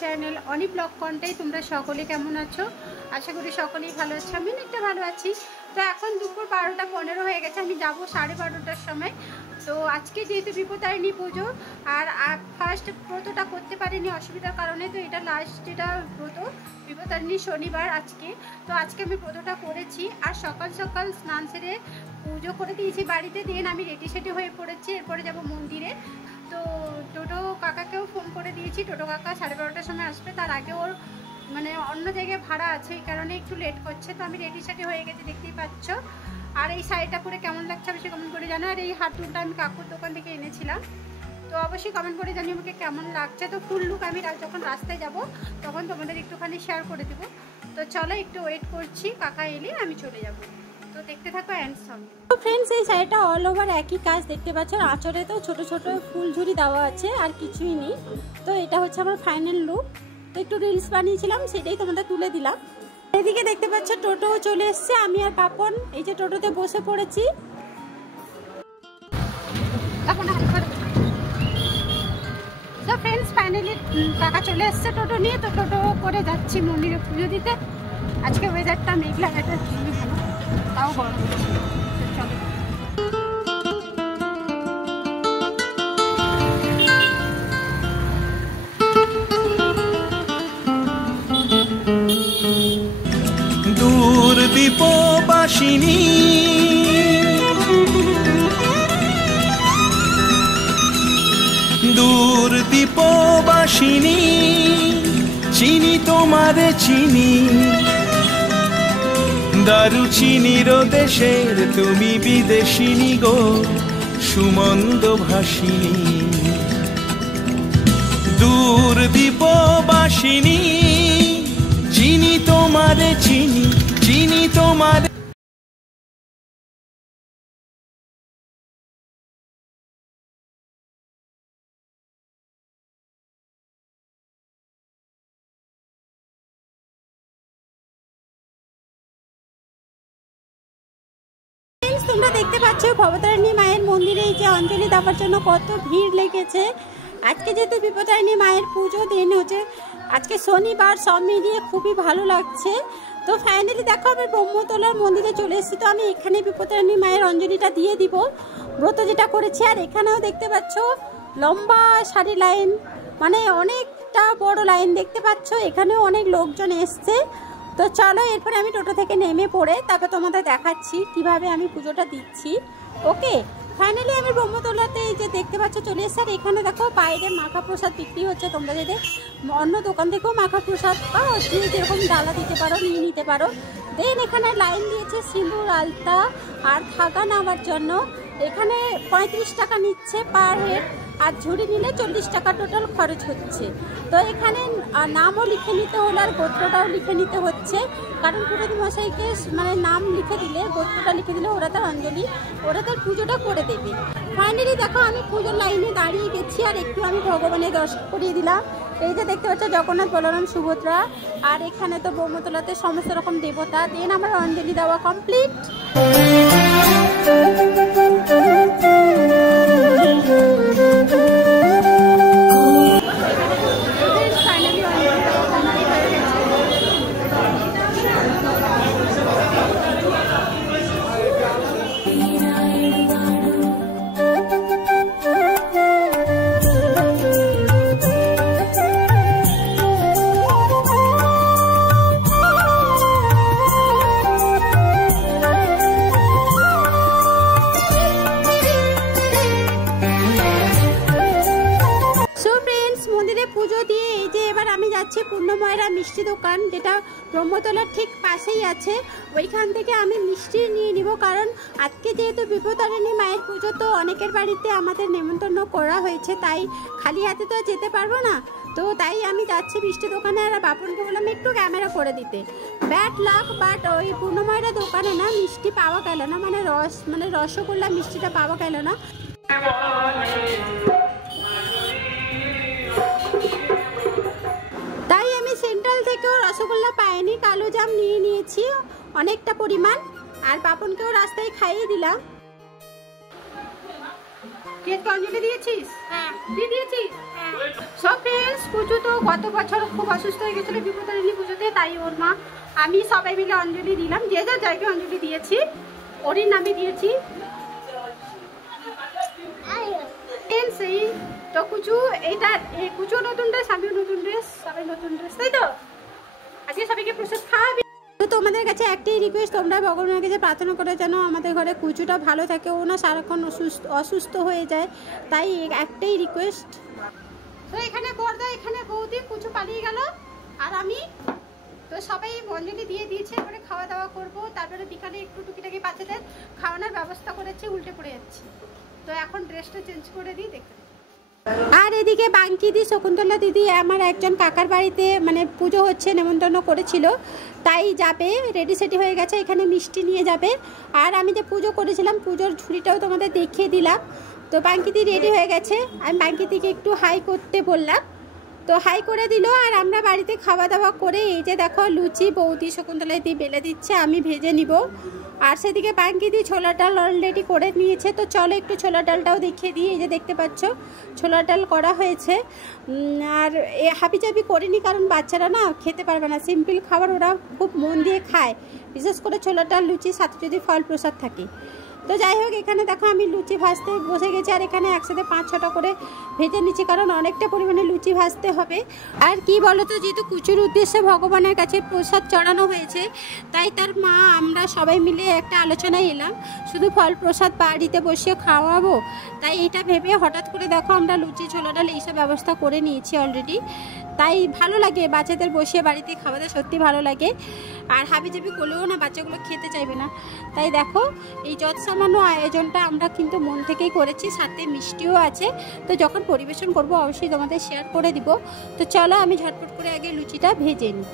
Channel অনি blog কন্টেই। তোমরা সকলে কেমন আছো? আশা করি সকলেই ভালো আছো। আমি অনেকটা ভালো আছি। তো এখন দুপুর 12:15 হয়ে গেছে, আমি যাব 12:30টার সময়। তো আজকে যেহেতু বিপত্তারিণী পুজো আর ফার্স্ট ব্রতটা করতে পারিনি অসুবিধার কারণে, তো এটা লাস্ট যেটা ব্রত বিপত্তারিণী শনিবার আজকে। তো আজকে আমি ব্রতটা করেছি আর সকাল সকাল স্নান সেরে পুজো করে দিয়েছি বাড়িতে। দেন আমি রেডি সেডি হয়ে পড়েছি, এরপরে যাব মন্দিরে। তো টোটো কাকাকেও ফোন করে দিয়েছি, টোটো কাকা 12:30টার সময় আসবে। তার আগে ওর মানে অন্য জায়গায় ভাড়া আছে, এই কারণে একটু লেট করছে। তো আমি রেডি সেডি হয়ে গেছি, দেখতেই পাচ্ছ। আর এই শাড়িটা পরে কেমন লাগছে অবশ্যই কমেন্ট করে জানো। আর এই হাত দুলটা আমি কাকুর দোকান থেকে এনেছিলাম, তো অবশ্যই কমেন্ট করে জানি আমাকে কেমন লাগছে। তো ফুল লুক আমি যখন রাস্তায় যাব তখন তোমাদের একটুখানি শেয়ার করে দেবো। তো চলো একটু ওয়েট করছি, কাকা এলে আমি চলে যাব। তো দেখতে থাকো এন্ড সঙ্গে। তো ফ্রেন্ডস, এই শাড়িটা অল ওভার একই কাজ দেখতে পাচ্ছ। আঁচলে তো ছোট ছোট ফুল ঝুরি দেওয়া আছে, আর কিছুই নেই। তো এটা হচ্ছে আমার ফাইনাল লুক। তো একটু রিলস বানিয়েছিলাম, সেটাই তোমাদের তুলে দিলাম। এদিকে দেখতে পাচ্ছ টোটো চলে এসছে, আমি আর পাপন এই যে টোটোতে বসে পড়েছি। তো ফ্রেন্ডস, ফাইনালি কাকা চলে এসছে টোটো নিয়ে। তো টোটো করে যাচ্ছি মন্দিরে পুজো দিতে। আজকে ওয়েদারটা মেঘলা, এটা খুবই ভালো, তাও গরম। চলো। দূর দীপবাসিনী দূর দীপবাসিনী, চিনি তোমারে চিনি, দারু চিনির দেশের তুমি বিদেশিনী গো, সুমন্দ ভাসিনী। দূর দীপবাসিনী, চিনি তোমারে চিনি, চিনি তোমারে। তোমরা দেখতে পাচ্ছ ভবতারিণী মায়ের মন্দিরে এই যে অঞ্জলি দেওয়ার জন্য কত ভিড় লেগেছে। আজকে যেহেতু বিপত্তারিণী মায়ের পুজো দিন হচ্ছে, আজকে শনিবার, সব মিলিয়ে খুবই ভালো লাগছে। তো ফাইনালি দেখো আমি ব্রহ্মতলার মন্দিরে চলে এসেছি। তো আমি এখানে বিপত্তারিণী মায়ের অঞ্জলিটা দিয়ে দিব, ব্রত যেটা করেছি। আর এখানেও দেখতে পাচ্ছ লম্বা সারি লাইন, মানে অনেকটা বড় লাইন দেখতে পাচ্ছ। এখানেও অনেক লোকজন এসছে। তো চলো এরপরে আমি টোটো থেকে নেমে পড়ে তারপর তোমাদের দেখাচ্ছি কিভাবে আমি পুজোটা দিচ্ছি। ওকে, ফাইনালি আমি ব্রহ্মতলাতে এই যে দেখতে পাচ্ছ চলে এসেছি। আর এখানে দেখো বাইরে মাখা প্রসাদ বিক্রি হচ্ছে। তোমরা যদি অন্য দোকান থেকেও মাখা প্রসাদ পাও, দিয়ে যেরকম ডালা দিতে পারো, নিয়ে নিতে পারো। দেন এখানে লাইন দিয়েছে সিঁদুর, আলতা আর ধাগা নেওয়ার জন্য। এখানে 35 টাকা নিচ্ছে পার হেড, আর ঝুড়ি নিলে 40 টাকা টোটাল খরচ হচ্ছে। তো এখানে নামও লিখে নিতে হলো আর গোত্রটাও লিখে নিতে হচ্ছে, কারণ পুরোহিত মশাইকে মানে নাম লিখে দিলে, গোত্রটা লিখে দিলে ওরা তার অঞ্জলি, ওরা তার পুজোটা করে দেবে। ফাইনালি দেখো আমি পুজোর লাইনে দাঁড়িয়ে গেছি আর একটু আমি ভগবানের দর্শন করিয়ে দিলাম। এই যে দেখতে পাচ্ছ জগন্নাথ, বলরাম, সুভদ্রা। আর এখানে তো ব্রহ্মতলাতে সমস্ত রকম দেবতা। দেন আমার অঞ্জলি দেওয়া কমপ্লিট। পুজো দিয়ে এই যে এবার আমি যাচ্ছি পূর্ণময়রা মিষ্টি দোকান, যেটা ব্রহ্মতলার ঠিক পাশেই আছে। ওইখান থেকে আমি মিষ্টি নিয়ে নিব, কারণ আজকে যেহেতু বিপত্তারিণী মায়ের পুজো, তো অনেকের বাড়িতে আমাদের নেমন্তন্ন করা হয়েছে, তাই খালি হাতে তো যেতে পারবো না। তো তাই আমি যাচ্ছি মিষ্টি দোকানে। আর বাপনকে বললাম একটু ক্যামেরা করে দিতে। ব্যাড লাক, বাট ওই পূর্ণময়রা দোকানে না মিষ্টি পাওয়া গেল না, মানে রসগোল্লা মিষ্টিটা পাওয়া গেল না। তাই আমি সেন্ট্রাল থেকেও রসগোল্লা পাইনি, কালো জাম নিয়ে নিয়েছি অনেকটা পরিমাণ। আর পাপনকেও রাস্তায় খাইয়ে দিলাম। অঞ্জলি দিয়েছিস? হ্যাঁ, দিয়ে দিয়েছিস। সব ফ্রেন্ডস, পুজো তো গত বছর খুব অসুস্থ হয়ে গেছিলো বিপদারিণী পুজোতে, তাই ওর মা আমি সবাই মিলে অঞ্জলি দিলাম, যে যার জায়গায় অঞ্জলি দিয়েছি, ওরই নামে দিয়েছি। সেই তো কুচু, এইটা কুচু নতুন ড্রেস, আমিও নতুন ড্রেস, সবাই নতুন ড্রেস, তাই তো আজকে সবাইকে প্রসাদ খাওয়াবি। তো তোমাদের কাছে একটাই রিকোয়েস্ট, তোমরা ভগবানের কাছে প্রার্থনা করে যেন আমাদের ঘরে কুচুটা ভালো থাকে, ও না সারাক্ষণ অসুস্থ হয়ে যায়, তাই একটাই রিকোয়েস্ট। তো এখানে বর্দা, এখানে বৌদি, কুচু পালিয়ে গেল আর আমি, তো সবাই অঞ্জলি দিয়ে দিয়েছে, এবারে খাওয়া দাওয়া করবো, তারপরে বিকালে একটু টুকিটাকি বাচ্চাদের খাওয়ানোর ব্যবস্থা করেছি, উল্টে পড়ে যাচ্ছি। তো এখন ড্রেসটা চেঞ্জ করে দিই, দেখতে। আর এদিকে বাঙ্কি দি, শকুন্তলা দিদি আমার একজন কাকার বাড়িতে মানে পুজো হচ্ছে, নেমন্তন্ন করেছিল, তাই যাবে, রেডি সেডি হয়ে গেছে, এখানে মিষ্টি নিয়ে যাবে। আর আমি যে পুজো করেছিলাম, পুজোর ঝুড়িটাও তোমাদের দেখিয়ে দিলাম। তো বাঙ্কি দি রেডি হয়ে গেছে, আমি বাঙ্কি দিকে একটু হাই করতে বললাম, তো হাই করে দিল। আর আমরা বাড়িতে খাওয়া দাওয়া করে, এই যে দেখো লুচি বৌদি শকুন্তলা দি বেলে দিচ্ছে, আমি ভেজে নিব। আর সেদিকে বাঙ্কি দি ছোলা ডাল অলরেডি করে নিয়েছে। তো চলো একটু ছোলা ডালটাও দেখিয়ে দিই। এই যে দেখতে পাচ্ছ ছোলা ডাল করা হয়েছে। আর এ হাবিজাবি করিনি, কারণ বাচ্চারা না খেতে পারবে না, সিম্পল খাবার ওরা খুব মন দিয়ে খায়, বিশেষ করে ছোলা ডাল লুচি, সাথে যদি ফল প্রসাদ থাকে। তো যাই হোক, এখানে দেখো আমি লুচি ভাজতে বসে গেছি, আর এখানে একসাথে 5-6টা করে ভেজে নিচ্ছি, কারণ অনেকটা পরিমাণে লুচি ভাজতে হবে। আর কি বলো তো, যেহেতু কুচুর উদ্দেশ্যে ভগবানের কাছে প্রসাদ চড়ানো হয়েছে, তাই তার মা আমরা সবাই মিলে একটা আলোচনায় এলাম, শুধু ফল প্রসাদ বাড়িতে বসে খাওয়াবো, তাই এটা ভেবে হঠাৎ করে দেখো আমরা লুচি ছোলা ডাল এইসব ব্যবস্থা করে নিয়েছি অলরেডি। তাই ভালো লাগে বাচ্চাদের বসে বাড়িতে খাওয়াতে, সত্যি ভালো লাগে। আর হাবিজাবি করলেও না বাচ্চাগুলো খেতে চাইবে না, তাই দেখো এই যত সামান্য আয়োজনটা আমরা কিন্তু মন থেকেই করেছি, সাথে মিষ্টিও আছে। তো যখন পরিবেশন করব অবশ্যই তোমাদের শেয়ার করে দিব। তো চলো আমি ঝটপট করে আগে লুচিটা ভেজে নিই।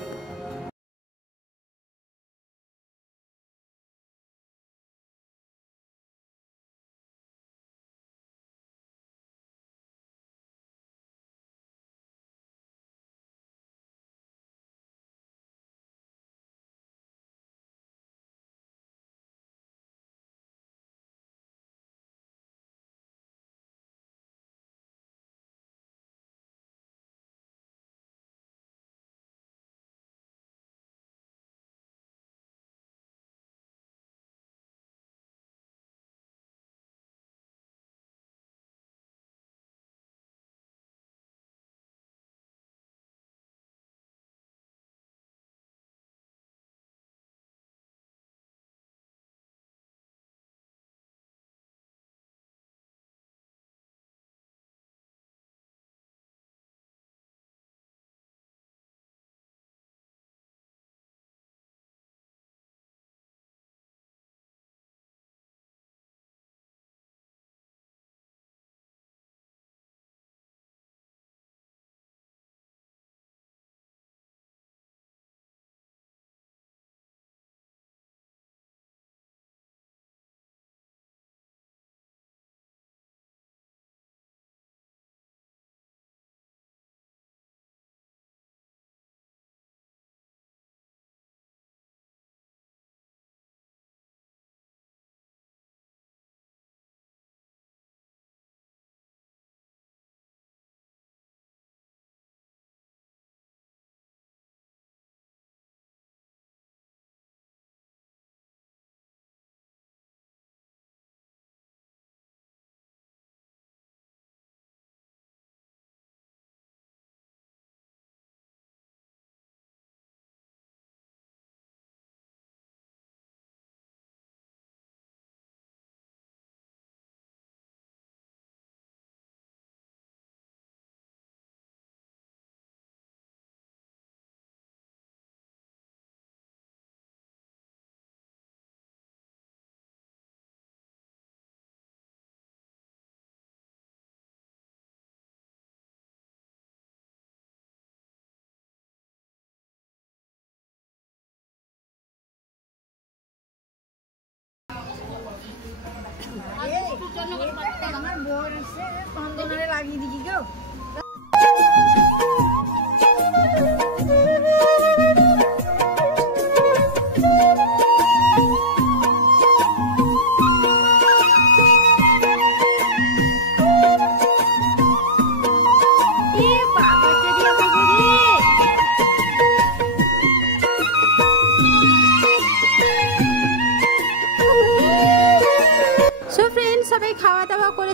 আমার বর এসে কন্দনারে লাগিয়ে দিই গো।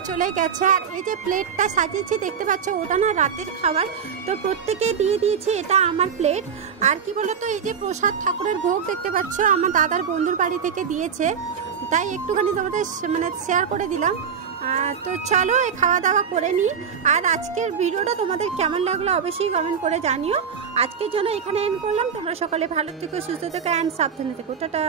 চলে গেছে। আর এই যে প্লেটটা সাজিয়েছি দেখতে পাচ্ছ, ওটা না রাতের খাবার, তো প্রত্যেকে দিয়ে দিয়েছি, এটা আমার প্লেট। আর কি বলতো, এই যে প্রসাদ ঠাকুরের ভোগ দেখতে পাচ্ছ আমার দাদার বন্ধুর বাড়ি থেকে দিয়েছে, তাই একটুখানি তোমাদের মানে শেয়ার করে দিলাম। তো চলো এই খাওয়া দাওয়া করে নিই। আর আজকের ভিডিওটা তোমাদের কেমন লাগলো অবশ্যই কমেন্ট করে জানিও। আজকের জন্য এখানে এন্ড করলাম। তোমরা সকলে ভালো থেকো, সুস্থ থেকো অ্যান্ড সাবধানে থেকো। টাটা।